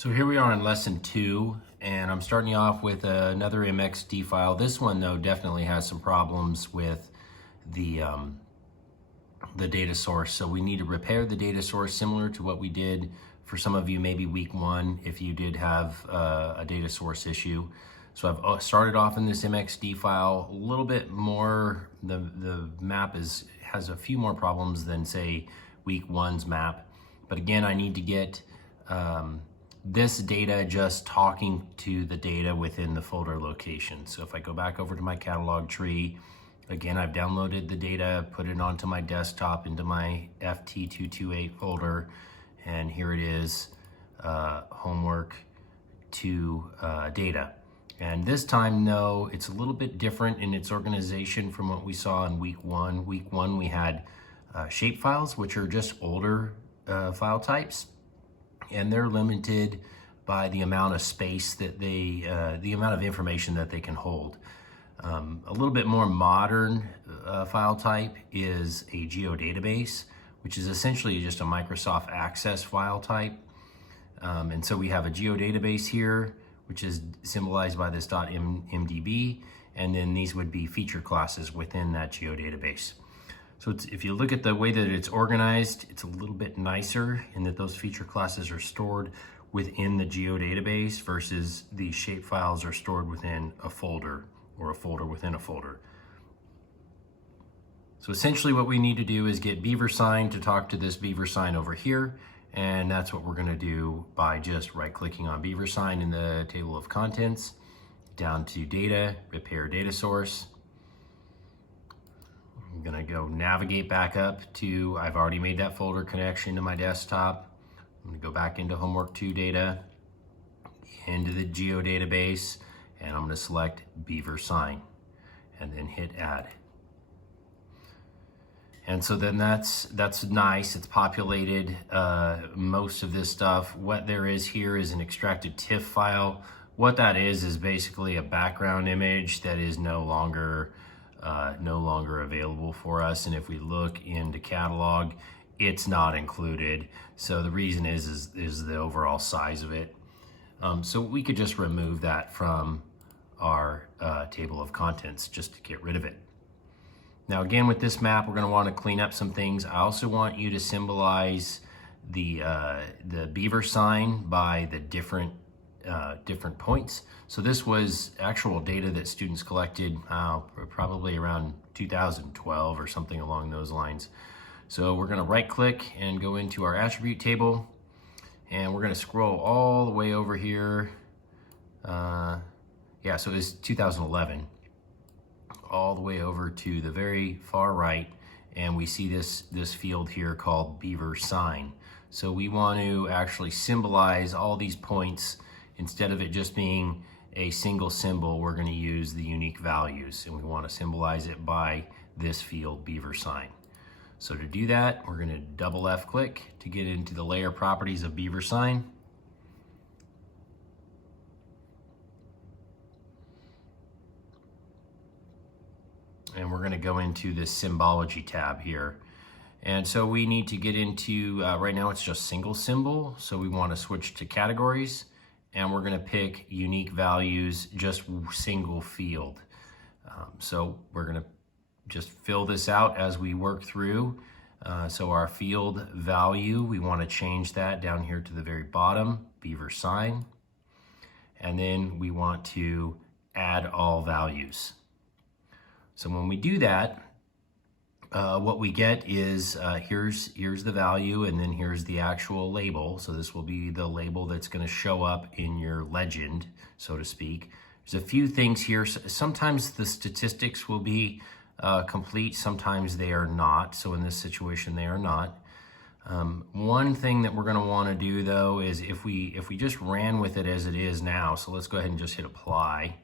So here we are in lesson 2, and I'm starting you off with another MXD file. This one, though, definitely has some problems with the data source. So we need to repair the data source similar to what we did for some of you, maybe week 1, if you did have a data source issue. So I've started off in this MXD file a little bit more. The map has a few more problems than, say, week 1's map. But again, I need to get this data just talking to the data within the folder location. So if I go back over to my catalog tree, again, I've downloaded the data, put it onto my desktop into my FT228 folder, and here it is, homework to data. And this time, no, it's a little bit different in its organization from what we saw in week 1. Week 1, we had shape files, which are just older file types, and they're limited by the amount of space that the amount of information that they can hold. A little bit more modern file type is a geodatabase, which is essentially just a Microsoft Access file type. And so we have a geodatabase here, which is symbolized by this .mdb, and then these would be feature classes within that geodatabase. So if you look at the way that it's organized, it's a little bit nicer in that those feature classes are stored within the geodatabase versus the shape files are stored within a folder or a folder within a folder. So essentially what we need to do is get beaver sign to talk to this beaver sign over here, and that's what we're going to do by just right-clicking on beaver sign in the table of contents, down to data, repair data source. I'm gonna go navigate back up to, I've already made that folder connection to my desktop. I'm gonna go back into homework 2 data, into the geodatabase, and I'm gonna select beaver sign and then hit add. And so then that's nice, it's populated most of this stuff. What there is here is an extracted Tiff file. What that is basically a background image that is no longer available for us, and if we look into catalog, it's not included. So the reason is the overall size of it. So we could just remove that from our table of contents just to get rid of it. Now again, with this map, we're going to want to clean up some things. I also want you to symbolize the beaver sign by the different points. So this was actual data that students collected probably around 2012 or something along those lines. So we're going to right click and go into our attribute table, and we're going to scroll all the way over here. Yeah, so it's 2011, all the way over to the very far right, and we see this field here called beaver sign. So we want to actually symbolize all these points. Instead of it just being a single symbol, we're going to use the unique values, and we want to symbolize it by this field, beaver sign. So to do that, we're going to double left click to get into the layer properties of beaver sign. And we're going to go into this symbology tab here. And so we need to get into, right now it's just single symbol, so we want to switch to categories. And we're going to pick unique values, just single field. So we're going to just fill this out as we work through. So our field value, we want to change that down here to the very bottom, beaver sign. And then we want to add all values. So when we do that, what we get is here's the value, and then here's the actual label. So this will be the label that's going to show up in your legend, so to speak. There's a few things here. Sometimes the statistics will be complete, sometimes they are not. So in this situation, they are not. One thing that we're going to want to do, though, is if we just ran with it as it is now, so let's go ahead and just hit apply.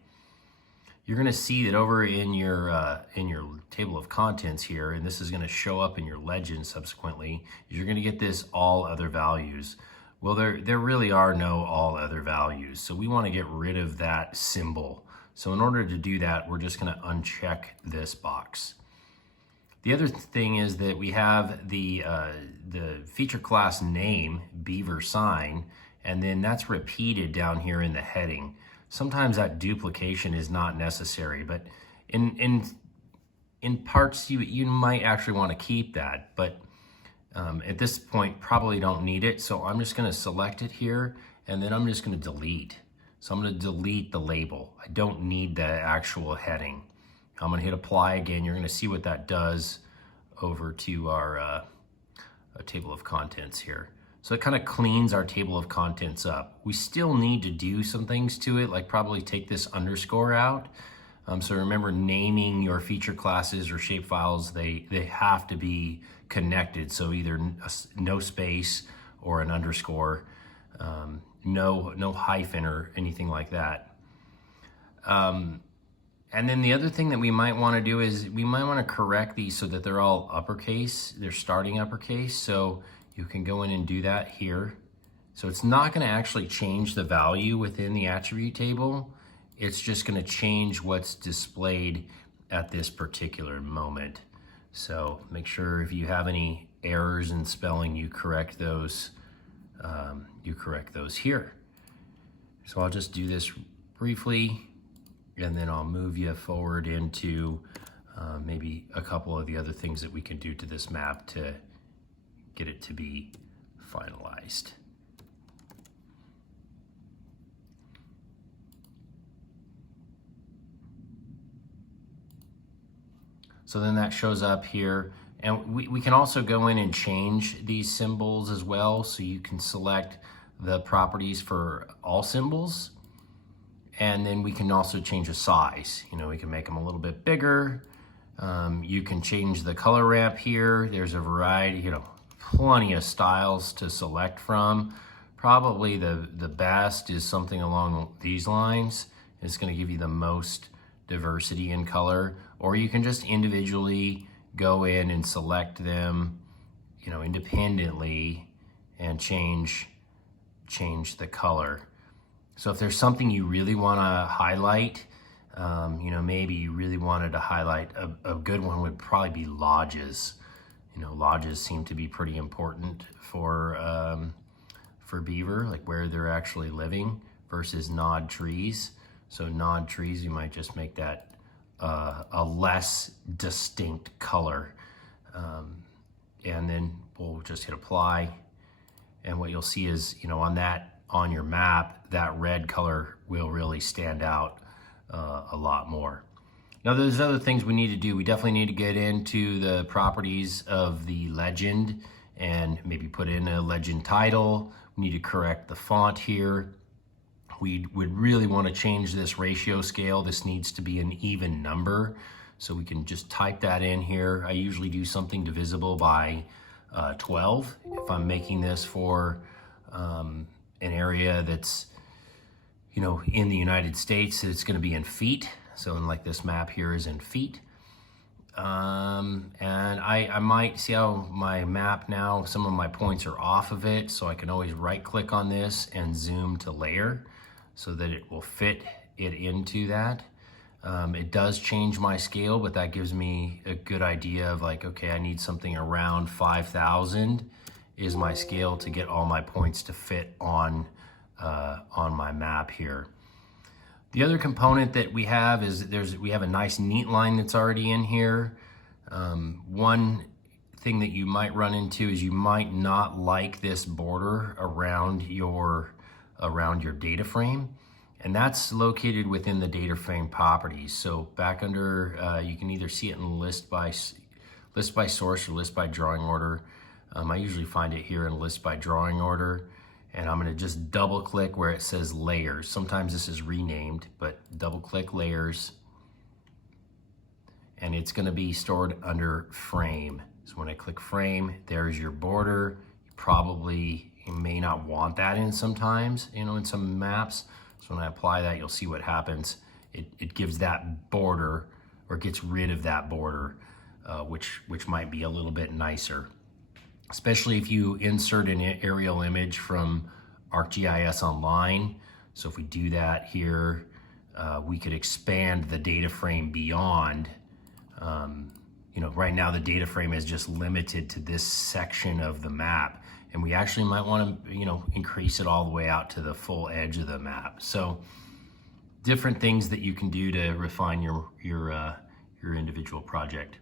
You're going to see that over in your table of contents here, and this is going to show up in your legend subsequently, you're going to get this all other values. Well, there really are no all other values, so we want to get rid of that symbol. So in order to do that, we're just going to uncheck this box. The other thing is that we have the feature class name, beaver sign, and then that's repeated down here in the heading. Sometimes that duplication is not necessary, but in parts you might actually want to keep that, but at this point probably don't need it. So I'm just going to select it here, and then I'm just going to delete. So I'm going to delete the label. I don't need the actual heading. I'm going to hit apply again. You're going to see what that does over to our table of contents here. So it kind of cleans our table of contents up. We still need to do some things to it, like probably take this underscore out. So remember, naming your feature classes or shapefiles, they have to be connected. So either no space or an underscore, no hyphen or anything like that. And then the other thing that we might want to do is we might want to correct these so that they're all uppercase, they're starting uppercase. So you can go in and do that here. So it's not going to actually change the value within the attribute table. It's just going to change what's displayed at this particular moment. So make sure if you have any errors in spelling, you correct those. Here. So I'll just do this briefly, and then I'll move you forward into maybe a couple of the other things that we can do to this map to get it to be finalized. So then that shows up here, and we can also go in and change these symbols as well. So you can select the properties for all symbols, and then we can also change the size. You know, we can make them a little bit bigger. You can change the color ramp here. There's a variety, you know, plenty of styles to select from. Probably the best is something along these lines. It's going to give you the most diversity in color, or you can just individually go in and select them, you know, independently and change the color. So if there's something you really want to highlight, you know, maybe you really wanted to highlight a good one would probably be lodges. You know, lodges seem to be pretty important for beaver, like where they're actually living, versus nod trees. So nod trees, you might just make that a less distinct color. And then we'll just hit apply. And what you'll see is, you know, on your map, that red color will really stand out a lot more. Now there's other things we need to do. We definitely need to get into the properties of the legend and maybe put in a legend title. We need to correct the font here. We would really want to change this ratio scale. This needs to be an even number. So we can just type that in here. I usually do something divisible by 12. If I'm making this for an area that's, you know, in the United States, it's going to be in feet. So in like this map here is in feet. And I might see how my map now, some of my points are off of it. So I can always right click on this and zoom to layer so that it will fit it into that. It does change my scale, but that gives me a good idea of like, okay, I need something around 5,000 is my scale to get all my points to fit on my map here. The other component that we have is we have a nice neat line that's already in here. One thing that you might run into is you might not like this border around your data frame, and that's located within the data frame properties. So back under, you can either see it in list by source or list by drawing order. I usually find it here in list by drawing order, and I'm going to just double click where it says layers. Sometimes this is renamed, but double click layers, and it's going to be stored under frame. So when I click frame, there's your border. You may not want that in sometimes, you know, in some maps. So when I apply that, you'll see what happens. It gives that border, or gets rid of that border, which might be a little bit nicer. Especially if you insert an aerial image from ArcGIS Online. So if we do that here, we could expand the data frame beyond. You know, right now the data frame is just limited to this section of the map. and we actually might want to, increase it all the way out to the full edge of the map. So different things that you can do to refine your individual project.